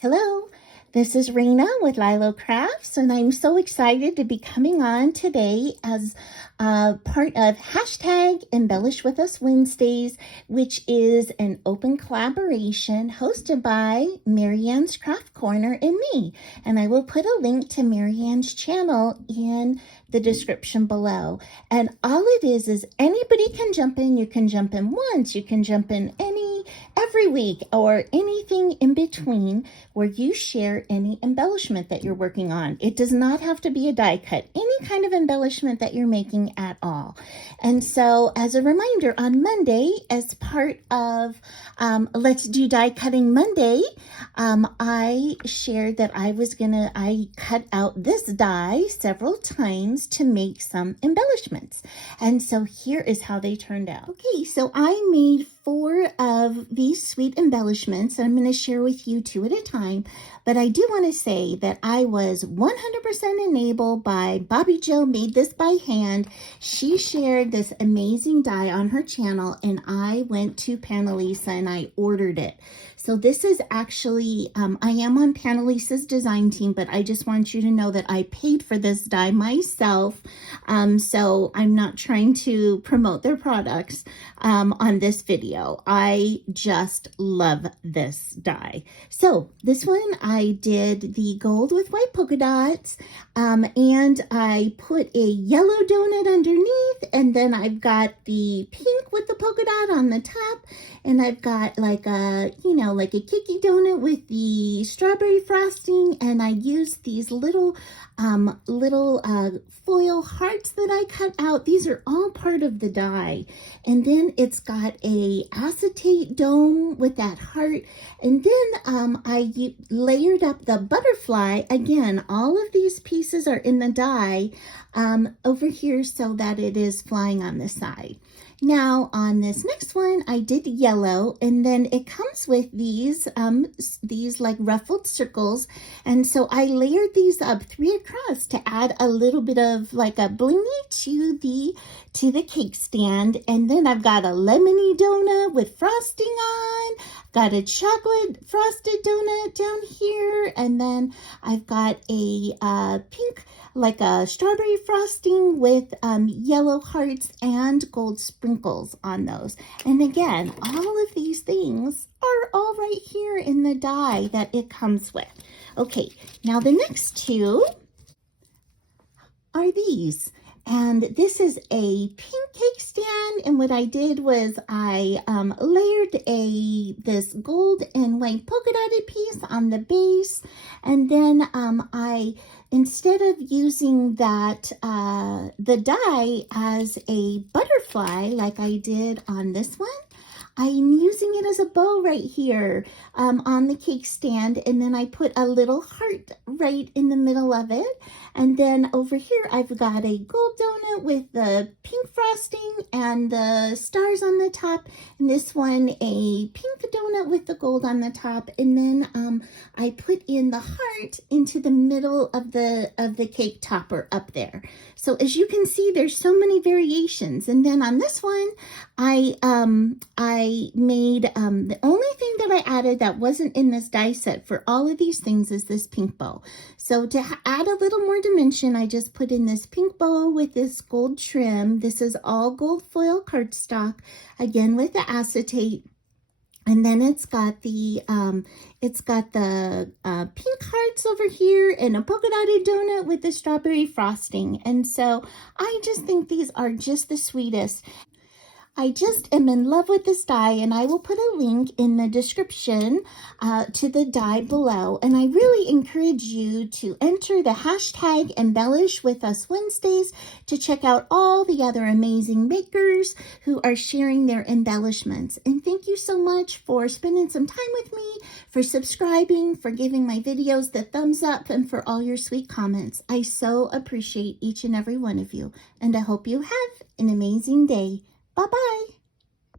Hello, this is Raina with LYLO Crafts, and I'm so excited to be coming on today as part of hashtag Embellish With Us Wednesdays, which is an open collaboration hosted by Marianne's Craft Corner and me. And I will put a link to Marianne's channel in the description below. And all it is anybody can jump in. You can jump in once, you can jump in every week, or anything in between where you share any embellishment that you're working on. It does not have to be a die cut, any kind of embellishment that you're making at all. And so as a reminder, on Monday, as part of Let's Do Die Cutting Monday, I shared that I cut out this die several times to make some embellishments. And so here is how they turned out. Okay, so I made 4 of these sweet embellishments, and I'm going to share with you 2 at a time. But I do want to say that I was 100% enabled by Bobby Jo Made This by Hand. She shared this amazing die on her channel, and I went to Panelisa and I ordered it. So this is actually, I am on Panelisa's design team, but I just want you to know that I paid for this die myself. So I'm not trying to promote their products on this video. I just love this die. So this one, I did the gold with white polka dots, and I put a yellow donut underneath, and then I've got the pink with the polka dot on the top, and I've got like a, like a cakey donut with the strawberry frosting, and I used these little foil hearts that I cut out. These are all part of the die. And then it's got a acetate dome with that heart. And then I layered up the butterfly. Again, all of these pieces are in the die over here so that it is flying on the side. Now on this next one, I did yellow, and then it comes with these like ruffled circles. And so I layered these up 3 across to add a little bit of like a blingy to the cake stand. And then I've got a lemony donut with frosting on, got a chocolate frosted donut down here, and then I've got a pink, like a strawberry frosting with yellow hearts and gold sprinkles on those. And again, all of these things are all right here in the die that it comes with. Okay, now the next 2 are these. And this is a pink cake stand, and what I did was I layered this gold and white polka dotted piece on the base, and then instead of using that the die as a butterfly like I did on this one, I'm using it as a bow right here on the cake stand, and then I put a little heart right in the middle of it. And then over here, I've got a gold donut with the pink frosting and the stars on the top. And this one, a pink donut with the gold on the top. And then I put in the heart into the middle of the cake topper up there. So as you can see, there's so many variations. And then on this one, I made, the only thing that I added that wasn't in this die set for all of these things is this pink bow. So to add a little more dimension, I just put in this pink bow with this gold trim. This is all gold foil cardstock, again with the acetate. And then it's got the pink hearts over here and a polka dotted donut with the strawberry frosting. And so I just think these are just the sweetest. I just am in love with this die, and I will put a link in the description to the die below. And I really encourage you to enter the hashtag Embellish With Us Wednesdays to check out all the other amazing makers who are sharing their embellishments. And thank you so much for spending some time with me, for subscribing, for giving my videos the thumbs up, and for all your sweet comments. I so appreciate each and every one of you, and I hope you have an amazing day. Bye-bye.